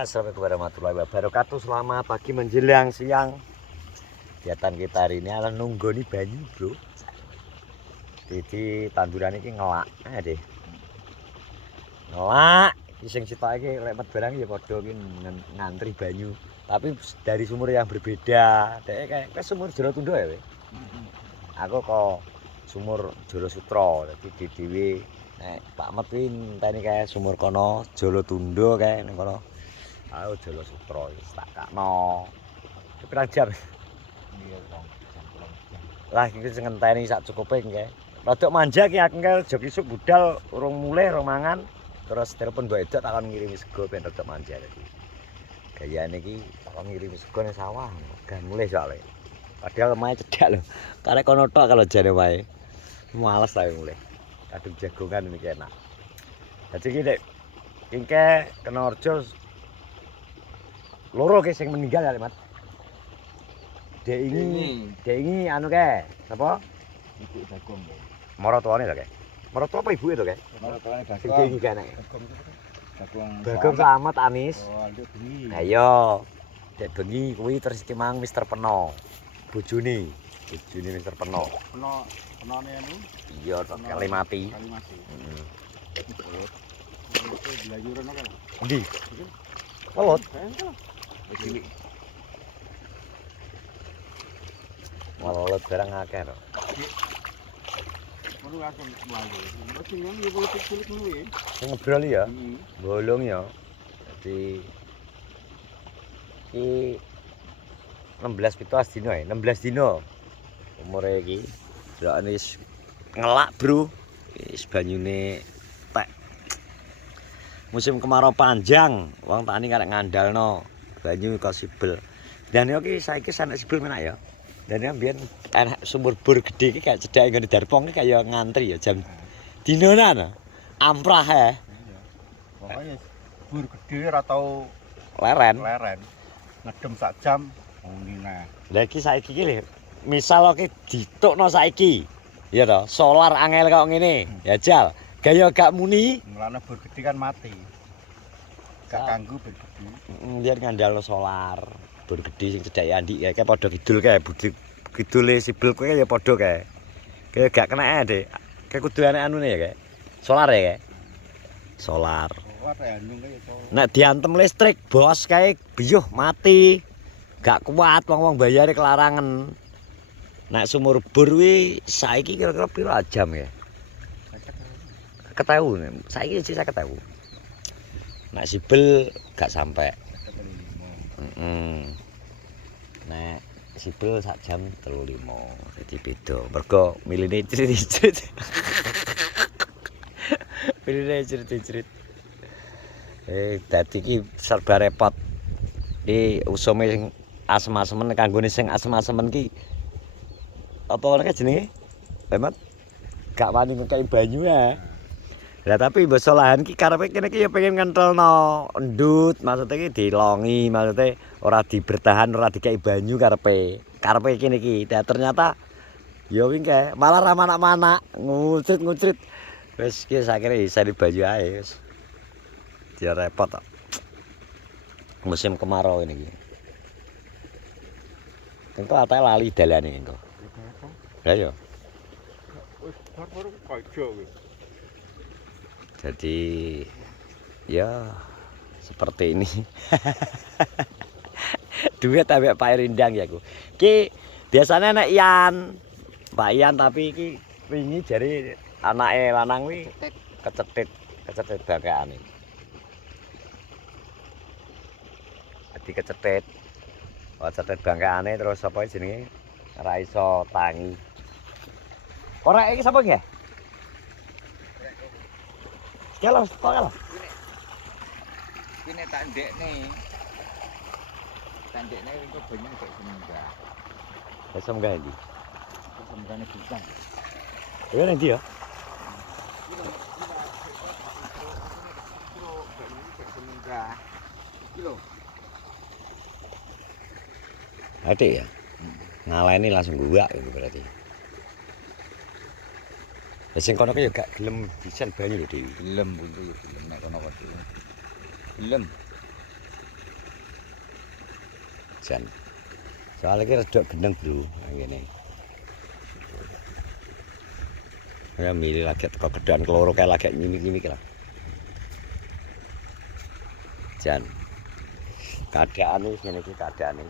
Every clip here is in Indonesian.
Assalamualaikum warahmatullahi wabarakatuh. Selamat pagi menjelang siang. Kegiatan kita hari ini adalah nunggu nih banyu, bro. Jadi tanduran ini ngelak deh. Ngelak. Sing sitok iki lewat barang ya padha iki ngantri banyu. Tapi dari sumur yang berbeda. Dek kayak sumur Jolo Tundo ya, we. Aku kok sumur Jolo Sutro. Jadi dhewe nek Pak Met kuwi enteni kae sumur kono Jolo Tundo kae ning kono. Aku Jolo Sutro wis tak kakno. Pirang jam? Iya, Bang. Lah iki sing ngenteni sak cukupe nggih. Rodok manja ki aku jog isuk budal urung mulih urung mangan. Terus telepon Mbak Edok takon ngirimi sego ben rodok manja dadi. Gayane iki takon ngirimi sego ning sawah. Gak mulih soalnya. Padahal omahe cedhak lho. Karek kono tok kalau jane wae. Males ae mulih. Kadung jagongan iki enak. Dadi iki nek kengke kena orjo loro ke sing meninggal ya, Mat. Dek ini anu kae, sapa? Ibu Bagong. Marotuane lho kae. Marotu apa ibuke to kae? Marotuane Sing Bagong. iki kae nek. Bagong. Bagong Slamet Anis. Oh, ndek bengi. Ayo. Dek bengi kuwi terus iki mang Mister Peno. Bojone Mister Peno. Penone anu? Iya, tok kali mati. Kali mati. Heeh. Itu belayuran apa? Endi? Kolot. Cilik. Walot barang akeh to. Ngono langsung mlayu. Mesti ngono ya politik cilik ngono ya. Sing ngebrol ya, Heeh. bolong ya. Jadi iki 16 17 dino ya, 16 dino. Umure iki delokane wis ngelak, Bro. Wis banyune tek. Musim kemarau panjang, wong tani karek ngandalno banyu kok sibel. Dan yo ki saiki sanek sibel menak ya. Dan yang biyen enak sumur bor gede iki kayak cedhake nggone Darpong iki kaya ngantri ya jam dinonan. Amprah ya. Pokoknya bur gede ora tau Leren. Ngedem sak jam ngene. Lah iki saiki iki lho. Misal oke ditukno saiki. Ya toh, solar angel kok ngene. Ya jal. Gaya gak muni. Mulane bur gede kan mati. Gak kanggo bur gede. Biar ngandalno solar. Bor gede sing cedhake Andi kae padha kidul kae. Budi kidule sibel kowe ya padha kae. Kaya gak kena Dik. Kae kudu ana anune ya kae. Solar ya kae. Solar. Ora anu ya to. Nek diantem listrik, bos kae biyuh mati. Gak kuat wong-wong bayare kelarangan. Nek sumur bor kuwi saiki kira-kira pira jam ya? Ketahu, saiki sih 50.000. Nek sibel gak sampai. Nek sibel sak jam 35. Jadi beda. Mergo miline crit-crit. Miline crit-crit. Dadi iki serba repot. Iki usume sing asem-asemen kanggone sing asem-asemen ki apa nek jenenge? Hemat. Gak wani ngekei banyu ya. Lah tapi mbok lahan ki karepe kene ki ya pengen ngentelno endut, maksudnya ki dilongi, maksudnya ora dibertahan, ora dikei banyu karepe. Karepe kene ki. Ternyata ya wing kae malah ra manak-manak, ngucrit-ngucrit. Wis ki sakire isa di banyu ae wis. Dia repot kok. Musim kemarau ini ki. Engko ate lali dalane engko. Lah ya. Wis baru kajo wis. Jadi ya seperti ini. Duit ambek Pak Rindang ya aku. Ki biasanya nek Ian, Pak Ian tapi iki wingi jare anake lanang kuwi kecetit bangkeane. Dadi kecetit. Kecetit bangkeane terus apa jenenge? Ora iso tangi. Korek iki sapa nggih? Kalau kalau Ini tak ndekne. Tak ndekne engko banyak kayak semenggah. Besok enggak ndi? Semenggahne bukan. Ya nanti ya. Kilo. Adik ya. Ngaleni langsung gua itu berarti. Lah sing kono ki ya gak gelem disen banyu lho Dewi. Gelem buntu ya gelem nek kono wae. Gelem. jan. Soale iki rada gendeng, Bro. Ngene. Ya milih lagi teko gedhan keloro kae lagi nyimik-nyimik lah. Jan. Keadaane ngene iki keadaane.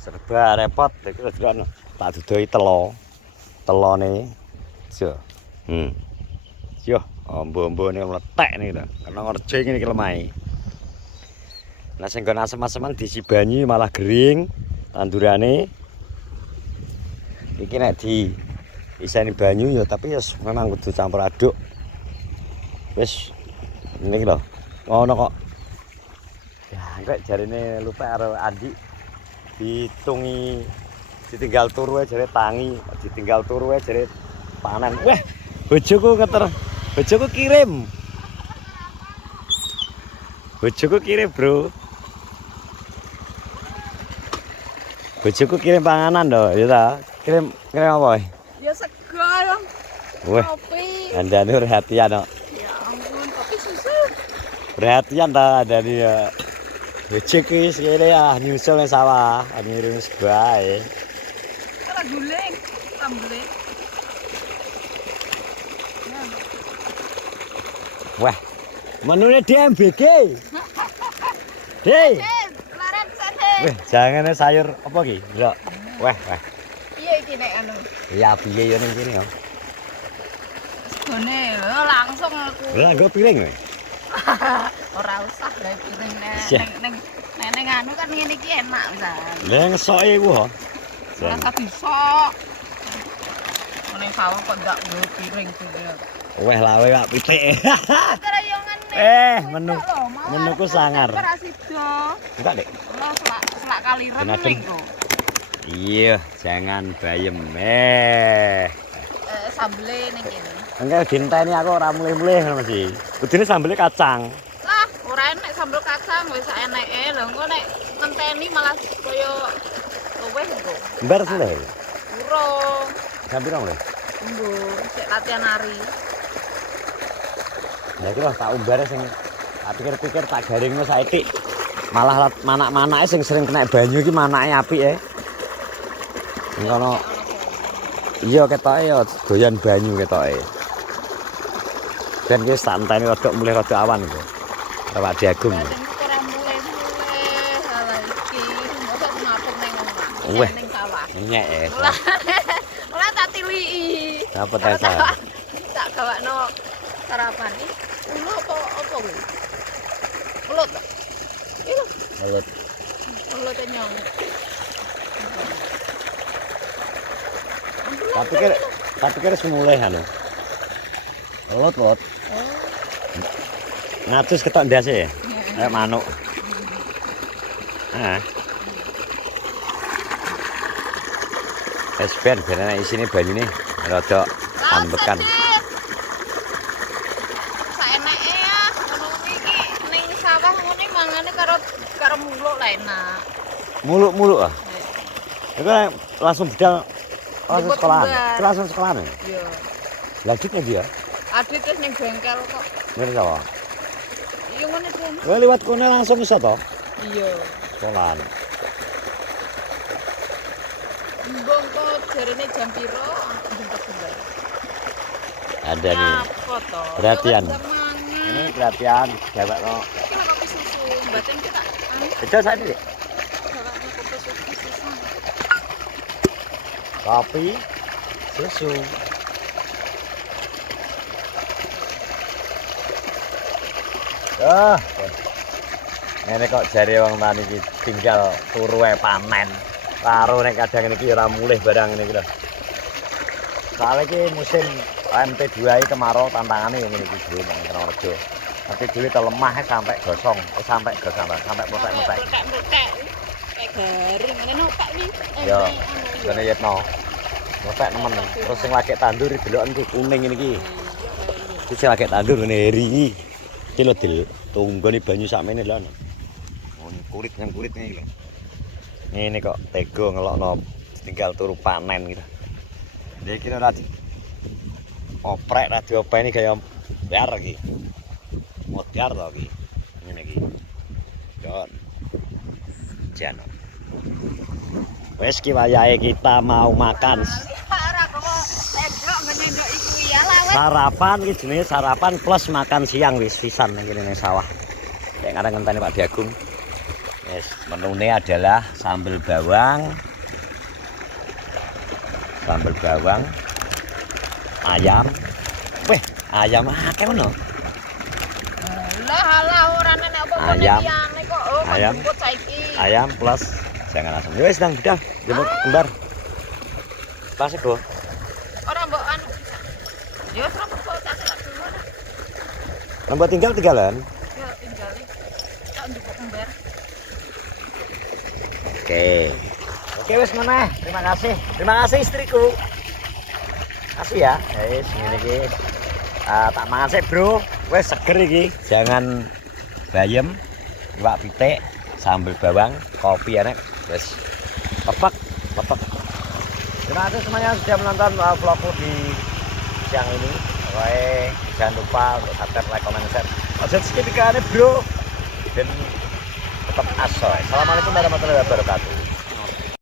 Serba repot iki lho tak dudoi telone. Jo. Yo, ombo-ombone mletek niki lho. Kena ngerjo ngene iki lemahe. Nah sing nggon asem-aseman diisi banyu malah gering tandurane. Iki nek di iseni banyu ya tapi ya memang kudu campur aduk. Wis niki lho. Ngono kok. Ya kok jarine lupa karo Andi ditungi ditinggal turu ae jare tangi, ditinggal turu ae jare panen. Wah, bojoku bojoku kirim. Bojoku kirim, Bro. Bojoku kirim panganan lho, ya ta. Kirim apa? Ya sego. Wah. Kopi. Andane perhatian kok. Ya ampun, kopi susu. Perhatian ta andane ya. Bojoku wis kene ya nyusul nang sawah, ngirim sego ae. Ora guling, sambel. Wah. Menune DMBG. Hei. Laran sate. Wah, jangane sayur apa ki? Ndelok. Wah. Iya iki nek anu. Ya piye yo ning kene yo. Segone langsung aku. Lah nggo piring kowe. Ora usah gawe piring Syah. nek anu kan ngene iki enak misal. Lah ngesoke ku ho. Ora usah bisa. Ning sawah kok ndak gawe piring dhewe. Weh lawe Pak pitik. Cara yo ngene. menuku sangar. Ora sida. Enggak, Dek. Ora selak kaliran Benaden. ning kok. Iya, jangan bayem. Sambele ning kene. Enggak dinteni aku ora mulih-mulih ngono sih. Kudune sambele kacang. Lah, ora enek sambel kacang wis eneke. Lho engko nek ngenteni malah kaya luweh engko. Mbar sih. Urung. Jam piro mulih? Mbur, sik latihan nari. Ya iki lho tak umbare sing tak pikir-pikir tak garingno saiki. Malah manak-manake sing sering kena banyu iki manake apik Ngono. Iya ketoke ya doyan banyu ketoke. Dan wis santai rada mulih rada awan iku. Awak diagung. Badan ora mulih-mulih. Halah iki mosok ngapung ning omah. Weh. Ning sawah. Nyek Ora tak tiliki. Apa ta sa? Tak gawakno sarapan iki. Ulo apa kuwi? Ulut. Iki lho, Ulut. ulut nyong. Tak pikir wis mulih anu. Ulut. Oh. Ngatus ketok ndase ya. Kayak manuk. Wis ben ana isine banyune rada ambekan. Saeneke ya, ngono iki ning sawah ngene mangane karo muluk lah enak. Muluk-muluk ah. Iku langsung budal langsung Jemput sekolahan. kembar. Itu langsung sekolahan. Iya. Lanjutnya dia. Adit wis ning bengkel kok. Ngene sawah. Iya ngene Den. Kowe liwat kono langsung iso to? Iya. Sekolahan. Mbong kok jarene jam piro jemput kembar. Ada nih. Apa to? Perhatian. Ya wis jam mangan. Ini perhatian gawakno. Iki lho kopi susu, mbaten kita anu Bejo saiki. gawakno kopi susu. Kopi, susu. Ngene kok jare wong tani iki tinggal turu ae panen. Karo nek kadang ngene iki ora mulih barang ngene iki lho. Soale iki musim MP2 iki kemarau tantangane ngene iki dhewe nang Rejo. Tapi dhewe te lemah sampai gosong, sampai meletek-meletek. Meletek. Kayak garing ngene nopek iki. Yo, ngene yetno. Meletek nemen. Terus sing lagi tandur deloken iki kuning ngene iki. Iki sing lagi tandur ngene eri iki. Iki lho Dil, tunggone banyu sakmene lho. Kurit nang kurit ngene iki lho. Ngene kok tega ngelokno tinggal turu panen gitu. Dia kira ora di oprek ra diopeni kaya biar iki. Mutiar to iki. Ngene iki. Jon. Jan. Wes ki wayahe kita mau makan. Ora kok tendok menyendok iku ya lah wes. Sarapan iki jenenge sarapan plus makan siang wis pisan ning kene ning sawah. Nek ngareng ngenteni Pak Diagung. Wis menune adalah sambal bawang. Sambal bawang. Ayam. Weh, ayam akeh ngono. Lah ora nek apa Ayam. liyane kok oh Ayam. jemput saiki. Ayam plus jangan asam. Ya wis nang bidang, jemput kembar. Pas iku. Ora mbok anu. Ya wis ora apa-apa tak dulu. Nambah tinggalan. Ya tinggal. Tak njupuk kembar. Oke. Oke wis meneh. Terima kasih. Terima kasih istriku. Kasih ya. Wis ngene iki. Tak mangan sik, Bro. Wis seger iki. Jangan bayem. Iwak pitik, sambal bawang, kopi enak. Wis lepek. Terima kasih semuanya sudah menonton vlogku di siang ini. Oke, jangan lupa untuk subscribe, like, comment, share. Ojo skip iklannya, Bro. Dan tetap asoy. Assalamualaikum warahmatullahi wabarakatuh.